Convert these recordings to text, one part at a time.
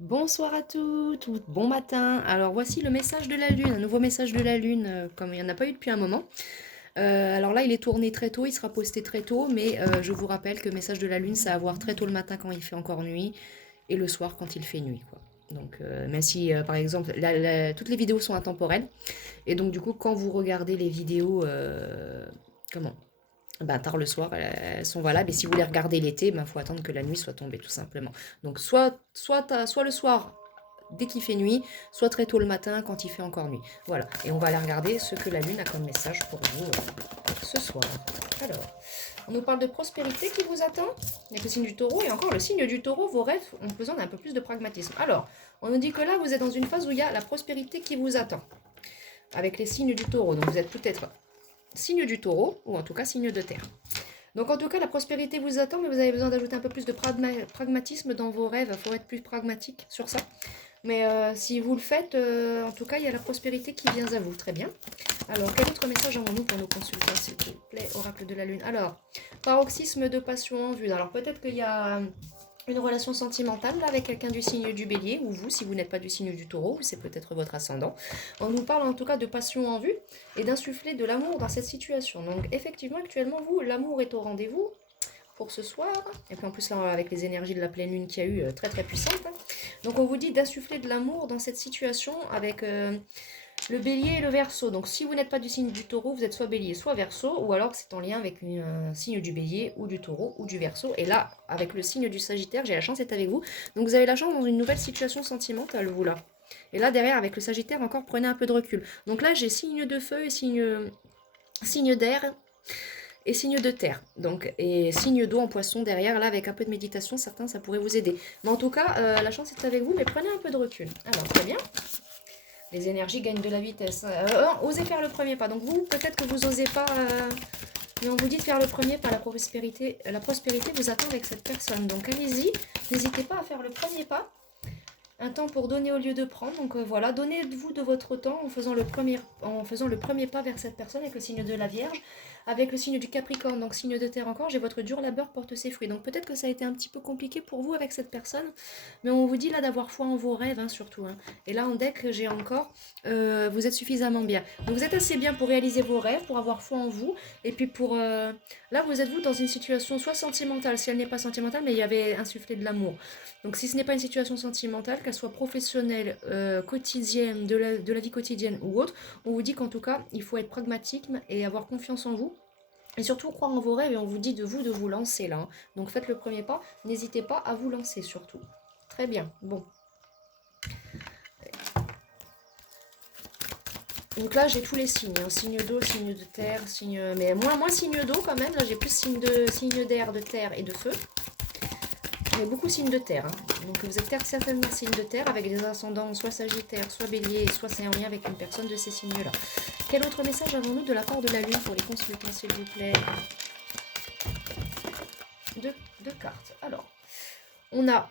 Bonsoir à toutes, ou bon matin. Alors voici le message de la Lune, un nouveau message de la Lune, comme il n'y en a pas eu depuis un moment. Alors là, il est tourné très tôt, il sera posté très tôt, mais je vous rappelle que le message de la Lune, c'est à voir très tôt le matin quand il fait encore nuit, et le soir quand il fait nuit, quoi. Donc même si, par exemple, toutes les vidéos sont intemporelles, et donc du coup, quand vous regardez les vidéos, comment bah, tard le soir, elles sont valables. Et si vous les regardez l'été, il faut attendre que la nuit soit tombée, tout simplement. Donc, soit le soir, dès qu'il fait nuit, soit très tôt le matin, quand il fait encore nuit. Voilà. Et on va aller regarder ce que la Lune a comme message pour vous ce soir. Alors, on nous parle de prospérité qui vous attend avec le signe du taureau. Et encore, le signe du taureau, vos rêves ont besoin d'un peu plus de pragmatisme. Alors, on nous dit que là, vous êtes dans une phase où il y a la prospérité qui vous attend avec les signes du taureau. Donc, vous êtes peut-être signe du taureau, ou en tout cas signe de terre. Donc en tout cas, la prospérité vous attend, mais vous avez besoin d'ajouter un peu plus de pragmatisme dans vos rêves. Il faut être plus pragmatique sur ça. Mais si vous le faites, en tout cas, il y a la prospérité qui vient à vous. Très bien. Alors, quel autre message avons-nous pour nos consultants, s'il vous plaît, oracle de la Lune? Alors, paroxysme de passion en vue. Alors peut-être qu'il y a une relation sentimentale là, avec quelqu'un du signe du bélier, ou vous, si vous n'êtes pas du signe du taureau, ou c'est peut-être votre ascendant. On nous parle en tout cas de passion en vue et d'insuffler de l'amour dans cette situation. Donc effectivement, actuellement, vous, l'amour est au rendez-vous pour ce soir. Et puis en plus, là, avec les énergies de la pleine lune qu'il y a eu, très très puissante. Donc on vous dit d'insuffler de l'amour dans cette situation avec le bélier et le verseau. Donc si vous n'êtes pas du signe du taureau, vous êtes soit bélier, soit verseau, ou alors c'est en lien avec un signe du bélier, ou du taureau, ou du verseau. Et là, avec le signe du sagittaire, j'ai la chance d'être avec vous. Donc vous avez la chance dans une nouvelle situation sentimentale, vous là. Et là, derrière, avec le sagittaire, encore, prenez un peu de recul. Donc là, j'ai signe de feu et signe d'air et signe de terre. Donc, et signe d'eau en poisson derrière. Là, avec un peu de méditation, certains, ça pourrait vous aider. Mais en tout cas, la chance est avec vous, mais prenez un peu de recul. Alors, très bien. Les énergies gagnent de la vitesse. Osez faire le premier pas. Donc vous, peut-être que vous osez pas, mais on vous dit de faire le premier pas. La prospérité vous attend avec cette personne. Donc allez-y, n'hésitez pas à faire le premier pas. Un temps pour donner au lieu de prendre. Donc voilà, donnez-vous de votre temps en faisant le premier pas vers cette personne avec le signe de la Vierge, avec le signe du Capricorne, donc signe de terre encore. J'ai votre dur labeur porte ses fruits. Donc peut-être que ça a été un petit peu compliqué pour vous avec cette personne, mais on vous dit là d'avoir foi en vos rêves, hein, surtout. Hein. Et là en deck, j'ai encore, vous êtes suffisamment bien. Donc vous êtes assez bien pour réaliser vos rêves, pour avoir foi en vous, et puis pour... là, vous êtes vous dans une situation soit sentimentale, si elle n'est pas sentimentale, mais il y avait insufflé de l'amour. Donc si ce n'est pas une situation sentimentale, qu'elle soit professionnelle, quotidienne, de la vie quotidienne ou autre, on vous dit qu'en tout cas, il faut être pragmatique et avoir confiance en vous. Et surtout croire en vos rêves et on vous dit de vous lancer là. Hein. Donc faites le premier pas, n'hésitez pas à vous lancer surtout. Très bien, bon. Donc là j'ai tous les signes, hein. Signe d'eau, signe de terre, signe... Mais moins signe d'eau quand même, là j'ai plus signe d'air, de terre et de feu. Mais beaucoup signe de terre. Hein. Donc vous êtes certainement signe de terre avec des ascendants soit sagittaire, soit bélier, soit c'est en lien avec une personne de ces signes-là. Quel autre message avons-nous de la part de la Lune pour les consultants, s'il vous plaît? Deux cartes. Alors, on a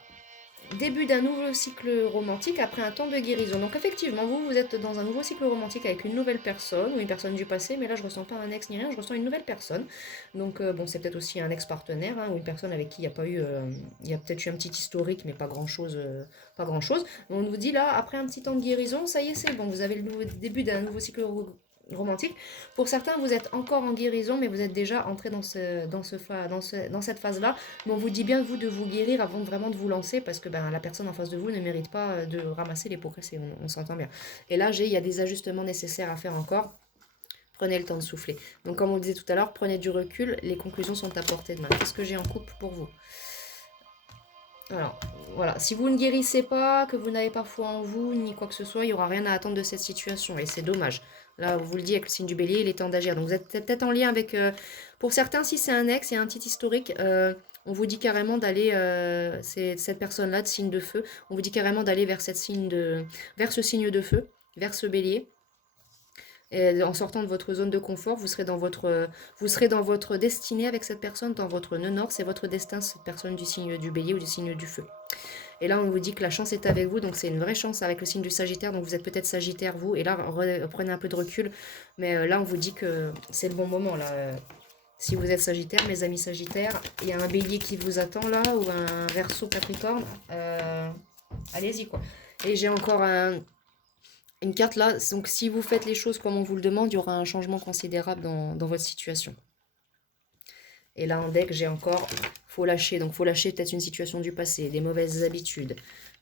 début d'un nouveau cycle romantique après un temps de guérison. Donc effectivement, vous êtes dans un nouveau cycle romantique avec une nouvelle personne ou une personne du passé, mais là je ressens pas un ex ni rien, je ressens une nouvelle personne. Donc bon, c'est peut-être aussi un ex-partenaire hein, ou une personne avec qui il n'y a pas eu, il y a peut-être eu un petit historique, mais pas grand-chose, pas grand-chose. On vous dit là, après un petit temps de guérison, ça y est, c'est bon, vous avez le début d'un nouveau cycle romantique. Pour certains, vous êtes encore en guérison, mais vous êtes déjà entré dans cette phase-là. Mais on vous dit bien, vous, de vous guérir avant vraiment de vous lancer, parce que ben, la personne en face de vous ne mérite pas de ramasser les pots cassés, on s'entend bien. Et là, il y a des ajustements nécessaires à faire encore. Prenez le temps de souffler. Donc, comme on le disait tout à l'heure, prenez du recul, les conclusions sont à portée de main. Qu'est-ce que j'ai en couple pour vous? Alors, voilà, si vous ne guérissez pas, que vous n'avez pas foi en vous, ni quoi que ce soit, il n'y aura rien à attendre de cette situation, et c'est dommage. Là, on vous le dit, avec le signe du bélier, il est temps d'agir. Donc vous êtes peut-être en lien avec... pour certains, si c'est un ex, il y a un petit historique, on vous dit carrément d'aller... c'est cette personne-là, de signe de feu, on vous dit carrément d'aller vers vers ce signe de feu, vers ce bélier. Et en sortant de votre zone de confort, vous serez dans votre destinée avec cette personne, dans votre nœud nord, c'est votre destin, cette personne du signe du bélier ou du signe du feu. Et là, on vous dit que la chance est avec vous, donc c'est une vraie chance avec le signe du Sagittaire, donc vous êtes peut-être Sagittaire, vous, et là, prenez un peu de recul, mais là, on vous dit que c'est le bon moment, là. Si vous êtes Sagittaire, mes amis Sagittaires, il y a un bélier qui vous attend là, ou un Verseau Capricorne. Allez-y, quoi. Et j'ai encore une carte là. Donc, si vous faites les choses comme on vous le demande, il y aura un changement considérable dans votre situation. Et là, en deck, j'ai encore faut lâcher. Donc, faut lâcher peut-être une situation du passé, des mauvaises habitudes.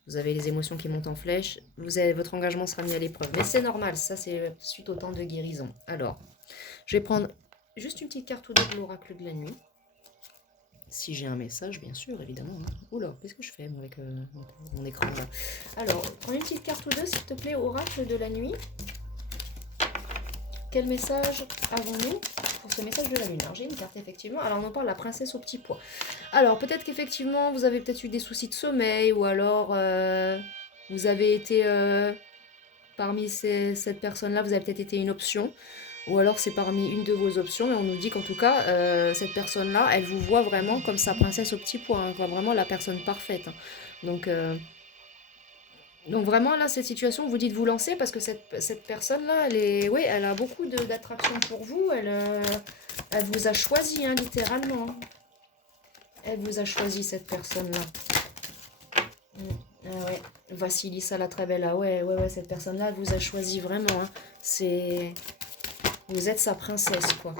Vous avez les émotions qui montent en flèche. Votre engagement sera mis à l'épreuve. Mais c'est normal, ça, c'est suite au temps de guérison. Alors, je vais prendre juste une petite carte ou deux de l'oracle de la nuit. Si j'ai un message, bien sûr, évidemment. Hein. Oula, qu'est-ce que je fais moi, avec mon écran là? Alors, prends une petite carte ou deux, s'il te plaît, oracle de la nuit. Quel message avons-nous pour ce message de la lune? Alors, j'ai une carte, effectivement. Alors, on en parle, la princesse au petit pois. Alors, peut-être qu'effectivement, vous avez peut-être eu des soucis de sommeil, ou alors vous avez été, parmi cette personne-là, vous avez peut-être été une option, ou alors c'est parmi une de vos options, mais on nous dit qu'en tout cas, cette personne-là, elle vous voit vraiment comme sa princesse au petit pois, hein, vraiment la personne parfaite. Hein. Donc, donc vraiment, là, cette situation, vous dites vous lancer parce que cette personne-là, oui, elle a beaucoup d'attraction pour vous. Elle vous a choisi, hein, littéralement. Elle vous a choisi, cette personne-là. Ah ouais, Vassilissa la très belle. Ah ouais, cette personne-là, elle vous a choisi vraiment. Hein. Vous êtes sa princesse, quoi.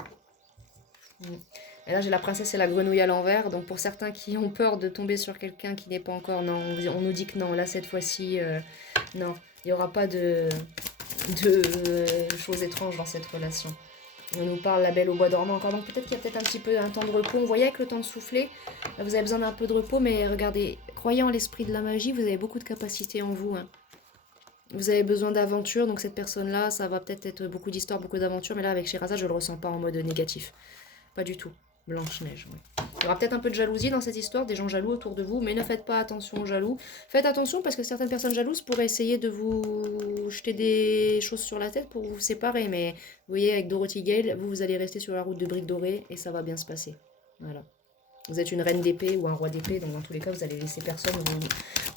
Et là, j'ai la princesse et la grenouille à l'envers. Donc, pour certains qui ont peur de tomber sur quelqu'un qui n'est pas encore... Non, on nous dit que non. Là, cette fois-ci, non. Il n'y aura pas de choses étranges dans cette relation. On nous parle la belle au bois dormant encore. Donc, peut-être qu'il y a peut-être un petit peu un temps de repos. Vous voyez, avec le temps de souffler, vous avez besoin d'un peu de repos. Mais regardez, croyez en l'esprit de la magie. Vous avez beaucoup de capacités en vous. Hein. Vous avez besoin d'aventure. Donc, cette personne-là, ça va peut-être être beaucoup d'histoires, beaucoup d'aventures. Mais là, avec Sherazade, je ne le ressens pas en mode négatif. Pas du tout. Blanche-Neige, oui. Il y aura peut-être un peu de jalousie dans cette histoire, des gens jaloux autour de vous, mais ne faites pas attention aux jaloux. Faites attention parce que certaines personnes jalouses pourraient essayer de vous jeter des choses sur la tête pour vous séparer. Mais vous voyez, avec Dorothy Gale, vous allez rester sur la route de briques dorées et ça va bien se passer. Voilà. Vous êtes une reine d'épée ou un roi d'épée, donc dans tous les cas, vous allez laisser personne.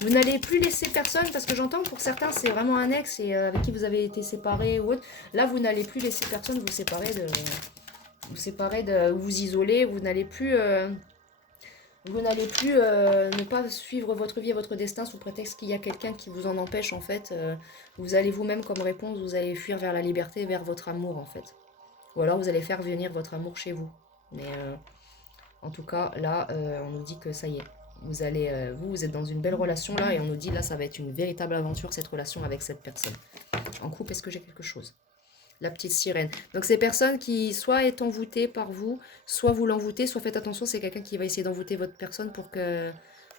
Vous n'allez plus laisser personne parce que j'entends pour certains, c'est vraiment un ex et avec qui vous avez été séparés ou autre. Là, vous n'allez plus laisser personne vous séparer vous isoler, vous n'allez plus ne pas suivre votre vie et votre destin sous prétexte qu'il y a quelqu'un qui vous en empêche en fait. Vous allez vous-même comme réponse, vous allez fuir vers la liberté, vers votre amour en fait. Ou alors vous allez faire venir votre amour chez vous. Mais en tout cas là, on nous dit que ça y est. Vous êtes dans une belle relation là et on nous dit là ça va être une véritable aventure cette relation avec cette personne. En couple, est-ce que j'ai quelque chose? La petite sirène. Donc ces personnes qui soit est envoûtée par vous, soit vous l'envoûtez, soit faites attention, c'est quelqu'un qui va essayer d'envoûter votre personne pour que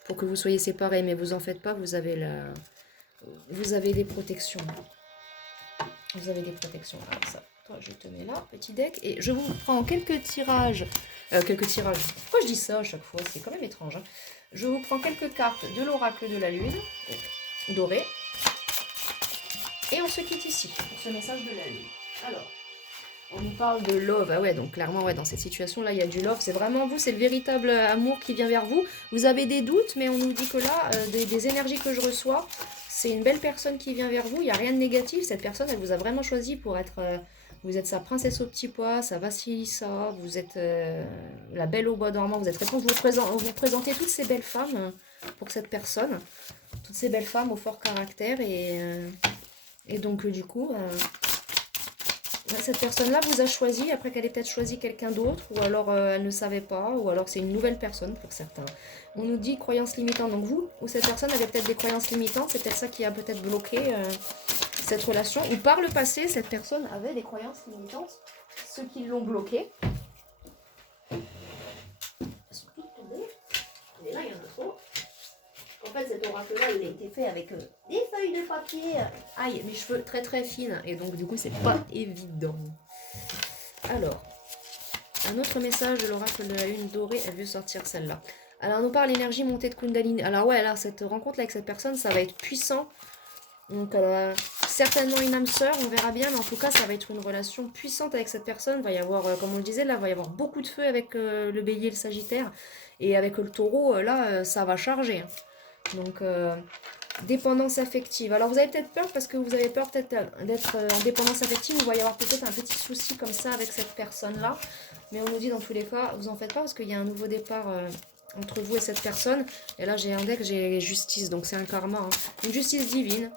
vous soyez séparés. Mais vous en faites pas, vous avez des protections. Vous avez des protections. Alors ça, toi je te mets là, petit deck. Et je vous prends quelques tirages. Pourquoi je dis ça à chaque fois? C'est quand même étrange. Hein. Je vous prends quelques cartes de l'oracle de la lune, doré. Et on se quitte ici pour ce message de la lune. Alors, on nous parle de love. Ah ouais, donc clairement, ouais, dans cette situation-là, il y a du love. C'est vraiment vous, c'est le véritable amour qui vient vers vous. Vous avez des doutes, mais on nous dit que là, des énergies que je reçois, c'est une belle personne qui vient vers vous. Il n'y a rien de négatif. Cette personne, elle vous a vraiment choisi pour être... vous êtes sa princesse au petit pois, sa Vassilissa, vous êtes la belle au bois dormant. Vous êtes réponse. Vous présentez toutes ces belles femmes pour cette personne. Toutes ces belles femmes au fort caractère. Et donc, du coup... cette personne-là vous a choisi, après qu'elle ait peut-être choisi quelqu'un d'autre, ou alors elle ne savait pas, ou alors c'est une nouvelle personne pour certains. On nous dit croyances limitantes, donc vous, ou cette personne avait peut-être des croyances limitantes, c'est peut-être ça qui a peut-être bloqué cette relation, ou par le passé, cette personne avait des croyances limitantes, ceux qui l'ont bloqué. Elles sont toutes tombées, et là il y en a trop. En fait, cet oracle-là, il a été fait avec des feuilles de papier. Aïe, mes cheveux très très fines. Et donc, du coup, c'est pas évident. Alors, un autre message de l'oracle de la lune dorée. Elle veut sortir celle-là. Alors, on nous parle l'énergie montée de Kundalini. Alors, ouais, là, cette rencontre avec cette personne, ça va être puissant. Donc, certainement une âme sœur, on verra bien. Mais en tout cas, ça va être une relation puissante avec cette personne. Il va y avoir, comme on le disait, là, il va y avoir beaucoup de feu avec le bélier et le sagittaire. Et avec le taureau, là, ça va charger. Hein. Donc, dépendance affective. Alors, vous avez peut-être peur parce que vous avez peur peut-être d'être en dépendance affective. Il va y avoir peut-être un petit souci comme ça avec cette personne-là. Mais on nous dit dans tous les cas, vous en faites pas parce qu'il y a un nouveau départ entre vous et cette personne. Et là, j'ai un deck, j'ai justice, donc c'est un karma. Hein. Une justice divine.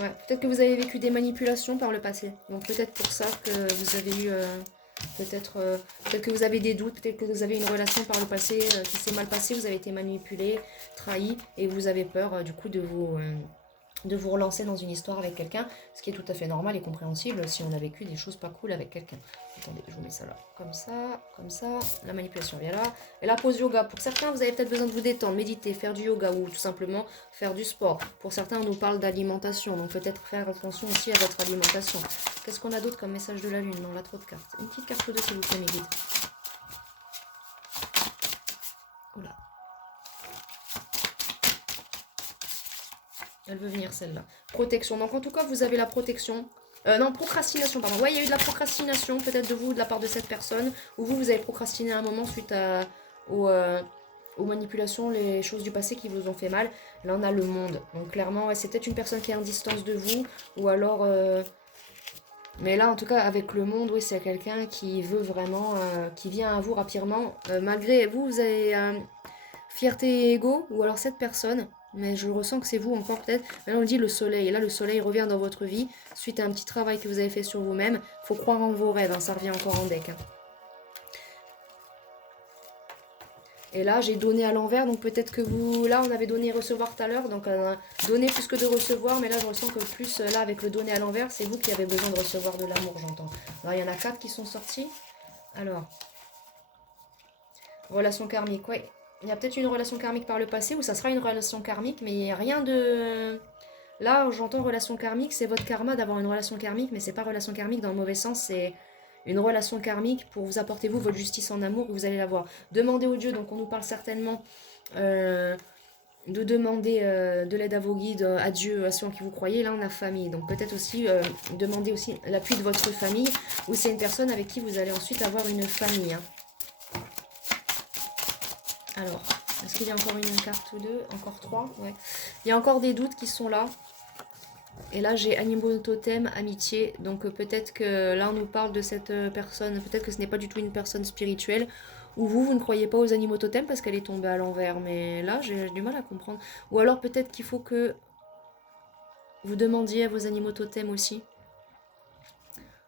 Ouais, peut-être que vous avez vécu des manipulations par le passé. Donc peut-être pour ça que vous avez eu... peut-être que vous avez des doutes, peut-être que vous avez une relation par le passé qui s'est mal passée, vous avez été manipulé, trahi, et vous avez peur du coup de vous relancer dans une histoire avec quelqu'un, ce qui est tout à fait normal et compréhensible si on a vécu des choses pas cool avec quelqu'un. Attendez, je vous mets ça là, comme ça, la manipulation vient là. Et la pause yoga, pour certains, vous avez peut-être besoin de vous détendre, méditer, faire du yoga ou tout simplement faire du sport. Pour certains, on nous parle d'alimentation, donc peut-être faire attention aussi à votre alimentation. Qu'est-ce qu'on a d'autre comme message de la lune? Non, là, trop de cartes. Une petite carte ou deux, s'il vous plaît, mes guides. Oula. Elle veut venir celle-là. Protection. Donc en tout cas, vous avez la protection. Non, procrastination, pardon. Ouais, il y a eu de la procrastination, peut-être de vous, de la part de cette personne. Ou vous avez procrastiné un moment suite aux manipulations, les choses du passé qui vous ont fait mal. Là, on a le monde. Donc clairement, ouais, c'est peut-être une personne qui est en distance de vous. Ou alors... Mais là, en tout cas, avec le monde, oui, c'est quelqu'un qui veut vraiment... qui vient à vous rapidement. Malgré vous, vous avez... fierté et ego, ou alors cette personne, mais je ressens que c'est vous encore peut-être. Maintenant on dit le soleil, et là le soleil revient dans votre vie, suite à un petit travail que vous avez fait sur vous-même. Faut croire en vos rêves, hein, ça revient encore en deck. Hein. Et là j'ai donné à l'envers, donc peut-être que vous... Là on avait donné et recevoir tout à l'heure, donc donner plus que de recevoir, mais là je ressens que plus, là avec le donner à l'envers, c'est vous qui avez besoin de recevoir de l'amour, j'entends. Alors il y en a 4 qui sont sortis. Alors, relation karmique, ouais. Il y a peut-être une relation karmique par le passé, ou ça sera une relation karmique, mais il n'y a rien de... Là, j'entends relation karmique, c'est votre karma d'avoir une relation karmique, mais c'est pas relation karmique dans le mauvais sens, c'est une relation karmique pour vous apporter, vous, votre justice en amour, que vous allez l'avoir. Demandez au Dieu, donc on nous parle certainement de demander de l'aide à vos guides, à Dieu, à ceux en qui vous croyez. Là, on a famille, donc peut-être aussi demander aussi l'appui de votre famille, ou c'est une personne avec qui vous allez ensuite avoir une famille. Hein. Alors, est-ce qu'il y a encore une carte ou deux? Encore 3? Ouais. Il y a encore des doutes qui sont là. Et là, j'ai animaux totem, amitié. Donc peut-être que là, on nous parle de cette personne. Peut-être que ce n'est pas du tout une personne spirituelle. Ou vous ne croyez pas aux animaux totem parce qu'elle est tombée à l'envers. Mais là, j'ai du mal à comprendre. Ou alors peut-être qu'il faut que vous demandiez à vos animaux totem aussi.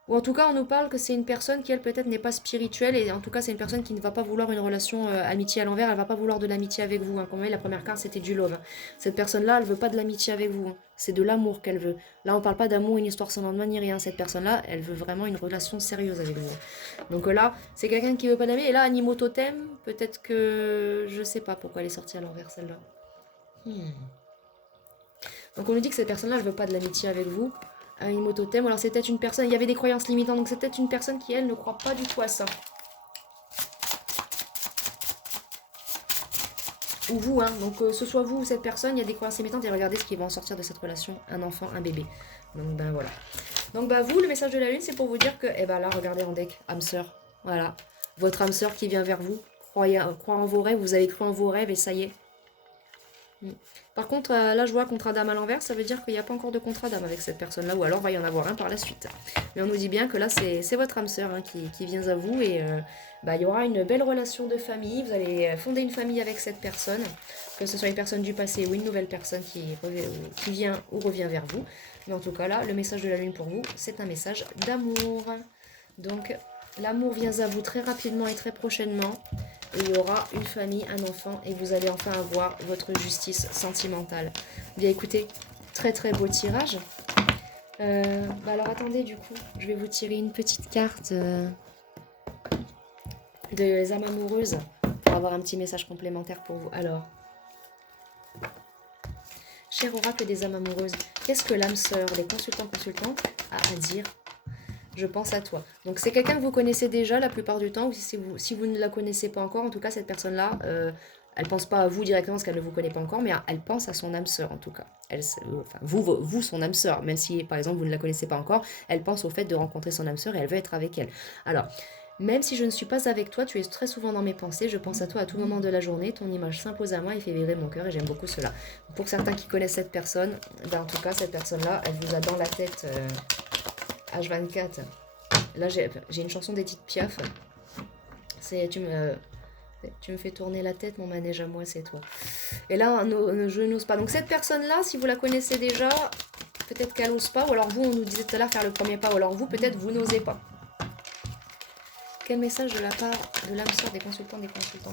Ou en tout cas, on nous parle que c'est une personne qui, elle, peut-être n'est pas spirituelle. Et en tout cas, c'est une personne qui ne va pas vouloir une relation amitié à l'envers. Elle ne va pas vouloir de l'amitié avec vous. Hein. Comme la première carte, c'était du love. Hein. Cette personne-là, elle ne veut pas de l'amitié avec vous. Hein. C'est de l'amour qu'elle veut. Là, on ne parle pas d'amour, une histoire sans lendemain, ni rien. Cette personne-là, elle veut vraiment une relation sérieuse avec vous. Donc là, c'est quelqu'un qui ne veut pas d'amitié. Et là, animaux totem, peut-être que... Je ne sais pas pourquoi elle est sortie à l'envers, celle-là. Donc on nous dit que cette personne-là, elle ne veut pas de l'amitié avec vous. Animaux totem, alors c'est peut-être une personne, il y avait des croyances limitantes, donc c'est peut-être une personne qui, elle, ne croit pas du tout à ça. Ou vous, hein, donc ce soit vous ou cette personne, il y a des croyances limitantes, et regardez ce qui va en sortir de cette relation, un enfant, un bébé. Donc ben voilà. Donc bah vous, le message de la lune, c'est pour vous dire que, eh ben là, regardez en deck, âme sœur, voilà. Votre âme sœur qui vient vers vous, croire en vos rêves, vous avez cru en vos rêves, et ça y est. Par contre, là je vois contrat d'âme à l'envers, ça veut dire qu'il n'y a pas encore de contrat d'âme avec cette personne-là, ou alors il va y en avoir un par la suite. Mais on nous dit bien que là c'est votre âme sœur hein, qui vient à vous, et il y aura une belle relation de famille, vous allez fonder une famille avec cette personne, que ce soit une personne du passé ou une nouvelle personne qui vient ou revient vers vous. Mais en tout cas là, le message de la lune pour vous, c'est un message d'amour. Donc l'amour vient à vous très rapidement et très prochainement. Et il y aura une famille, un enfant, et vous allez enfin avoir votre justice sentimentale. Bien écoutez, très très beau tirage. Alors attendez, du coup, je vais vous tirer une petite carte des âmes amoureuses pour avoir un petit message complémentaire pour vous. Alors, cher oracle des âmes amoureuses, qu'est-ce que l'âme sœur, les consultantes a à dire? Je pense à toi. Donc c'est quelqu'un que vous connaissez déjà la plupart du temps, ou si vous ne la connaissez pas encore, en tout cas cette personne-là, elle pense pas à vous directement parce qu'elle ne vous connaît pas encore, mais elle pense à son âme sœur en tout cas. Vous, son âme sœur, même si par exemple vous ne la connaissez pas encore, elle pense au fait de rencontrer son âme sœur et elle veut être avec elle. Alors, même si je ne suis pas avec toi, tu es très souvent dans mes pensées, je pense à toi à tout moment de la journée, ton image s'impose à moi et fait vibrer mon cœur et j'aime beaucoup cela. Pour certains qui connaissent cette personne, en tout cas cette personne-là, elle vous a dans la tête... H24. Là, j'ai une chanson d'Edith Piaf. C'est Tu me fais tourner la tête, mon manège à moi, c'est toi. Et là, je n'ose pas. Donc cette personne-là, si vous la connaissez déjà, peut-être qu'elle n'ose pas. Ou alors vous, on nous disait tout à l'heure faire le premier pas. Ou alors vous, peut-être vous n'osez pas. Quel message de la part de l'âme sœur des consultants,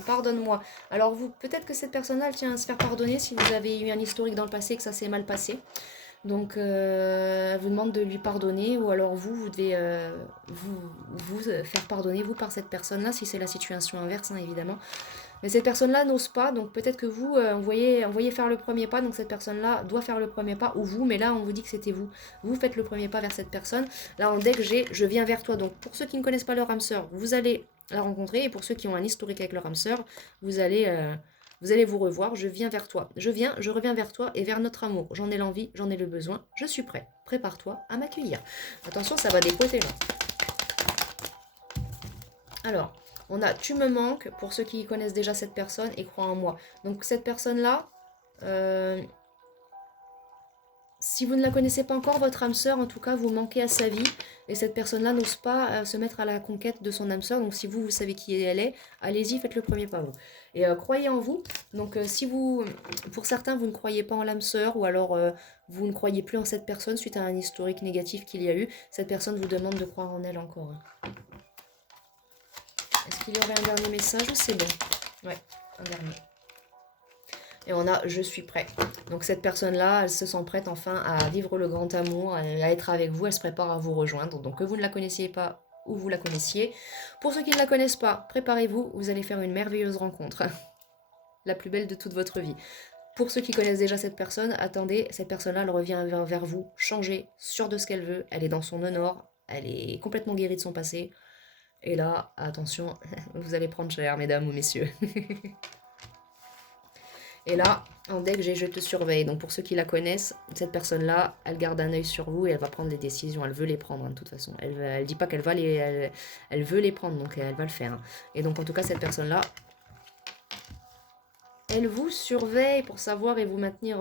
Pardonne-moi. Alors vous, peut-être que cette personne-là, elle tient à se faire pardonner si vous avez eu un historique dans le passé et que ça s'est mal passé. Donc, elle vous demande de lui pardonner, ou alors vous devez vous faire pardonner, vous, par cette personne-là, si c'est la situation inverse, hein, évidemment. Mais cette personne-là n'ose pas, donc peut-être que vous, envoyez faire le premier pas, donc cette personne-là doit faire le premier pas, ou vous, mais là, on vous dit que c'était vous. Vous faites le premier pas vers cette personne. Là, en deck, je viens vers toi. Donc, pour ceux qui ne connaissent pas leur âme sœur, vous allez la rencontrer, et pour ceux qui ont un historique avec leur âme sœur, vous allez vous revoir, je viens vers toi. Je reviens vers toi et vers notre amour. J'en ai l'envie, j'en ai le besoin, je suis prêt. Prépare-toi à m'accueillir. Attention, ça va dépoter là. Alors, on a tu me manques pour ceux qui connaissent déjà cette personne et croient en moi. Donc cette personne-là, si vous ne la connaissez pas encore, votre âme sœur, en tout cas, vous manquez à sa vie. Et cette personne-là n'ose pas se mettre à la conquête de son âme sœur. Donc si vous savez qui elle est, allez-y, faites le premier pas vous. Et croyez en vous. Donc si vous, pour certains, vous ne croyez pas en l'âme sœur, ou alors vous ne croyez plus en cette personne suite à un historique négatif qu'il y a eu, cette personne vous demande de croire en elle encore. Est-ce qu'il y aurait un dernier message ou c'est bon? Ouais, un dernier. Et on a je suis prêt. Donc cette personne-là, elle se sent prête enfin à vivre le grand amour, à être avec vous, elle se prépare à vous rejoindre. Donc que vous ne la connaissiez pas ou vous la connaissiez. Pour ceux qui ne la connaissent pas, préparez-vous, vous allez faire une merveilleuse rencontre. La plus belle de toute votre vie. Pour ceux qui connaissent déjà cette personne, attendez, cette personne-là, elle revient vers vous, changée, sûre de ce qu'elle veut, elle est dans son honneur, elle est complètement guérie de son passé. Et là, attention, vous allez prendre cher, mesdames ou messieurs. Et là, en deck, j'ai je te surveille. Donc pour ceux qui la connaissent, cette personne-là, elle garde un œil sur vous et elle va prendre des décisions. Elle veut les prendre, hein, de toute façon. Elle dit pas qu'elle va les... Elle veut les prendre, donc elle va le faire. Hein. Et donc en tout cas, cette personne-là, elle vous surveille pour savoir et vous maintenir,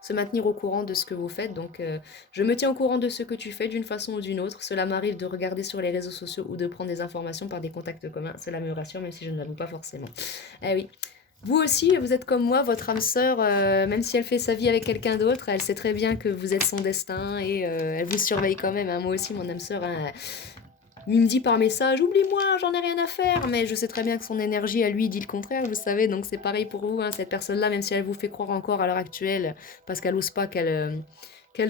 se maintenir au courant de ce que vous faites. Donc je me tiens au courant de ce que tu fais d'une façon ou d'une autre. Cela m'arrive de regarder sur les réseaux sociaux ou de prendre des informations par des contacts communs. Cela me rassure, même si je ne l'avoue pas forcément. Eh oui. Vous aussi, vous êtes comme moi, votre âme sœur, même si elle fait sa vie avec quelqu'un d'autre, elle sait très bien que vous êtes son destin et elle vous surveille quand même. Hein. Moi aussi, mon âme sœur, hein, il me dit par message, oublie-moi, j'en ai rien à faire, mais je sais très bien que son énergie à lui dit le contraire, vous savez, donc c'est pareil pour vous. Hein. Cette personne-là, même si elle vous fait croire encore à l'heure actuelle, parce qu'elle n'ose pas qu'elle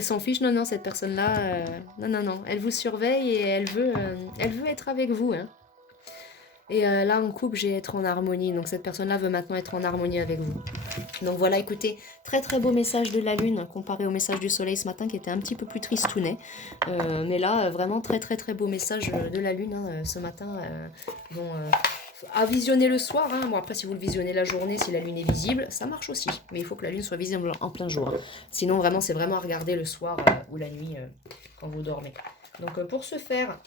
s'en fiche, non, cette personne-là, non, elle vous surveille et elle veut être avec vous. Hein. Et là, en couple, j'ai être en harmonie. Donc cette personne-là veut maintenant être en harmonie avec vous. Donc voilà, écoutez, très très beau message de la lune comparé au message du soleil ce matin qui était un petit peu plus tristounet. Mais là, vraiment très très très beau message de la lune hein, ce matin. Bon, à visionner le soir. Hein. Bon, après, si vous le visionnez la journée, si la lune est visible, ça marche aussi. Mais il faut que la lune soit visible en plein jour. Hein. Sinon, vraiment, c'est vraiment à regarder le soir ou la nuit quand vous dormez. Donc pour ce faire...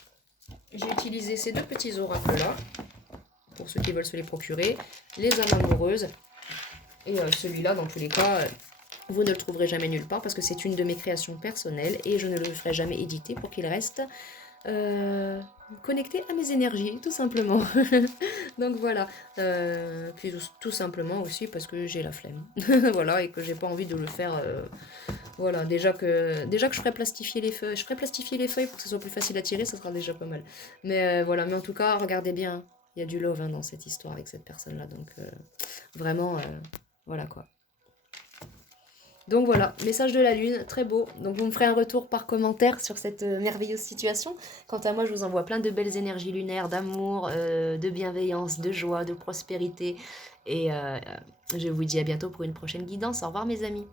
J'ai utilisé ces deux petits oracles-là, pour ceux qui veulent se les procurer, les âmes amoureuses. Et celui-là, dans tous les cas, vous ne le trouverez jamais nulle part, parce que c'est une de mes créations personnelles, et je ne le ferai jamais éditer pour qu'il reste connecté à mes énergies, tout simplement. Donc voilà. Puis tout simplement aussi parce que j'ai la flemme. Voilà, et que j'ai pas envie de le faire... Voilà, déjà que je ferai plastifier les feuilles. Je ferai plastifier les feuilles pour que ce soit plus facile à tirer, ça sera déjà pas mal. Mais voilà, mais en tout cas, regardez bien. Il y a du love hein, dans cette histoire avec cette personne-là. Donc vraiment, voilà quoi. Donc voilà, message de la lune, très beau. Donc vous me ferez un retour par commentaire sur cette merveilleuse situation. Quant à moi, je vous envoie plein de belles énergies lunaires, d'amour, de bienveillance, de joie, de prospérité. Et je vous dis à bientôt pour une prochaine guidance. Au revoir mes amis.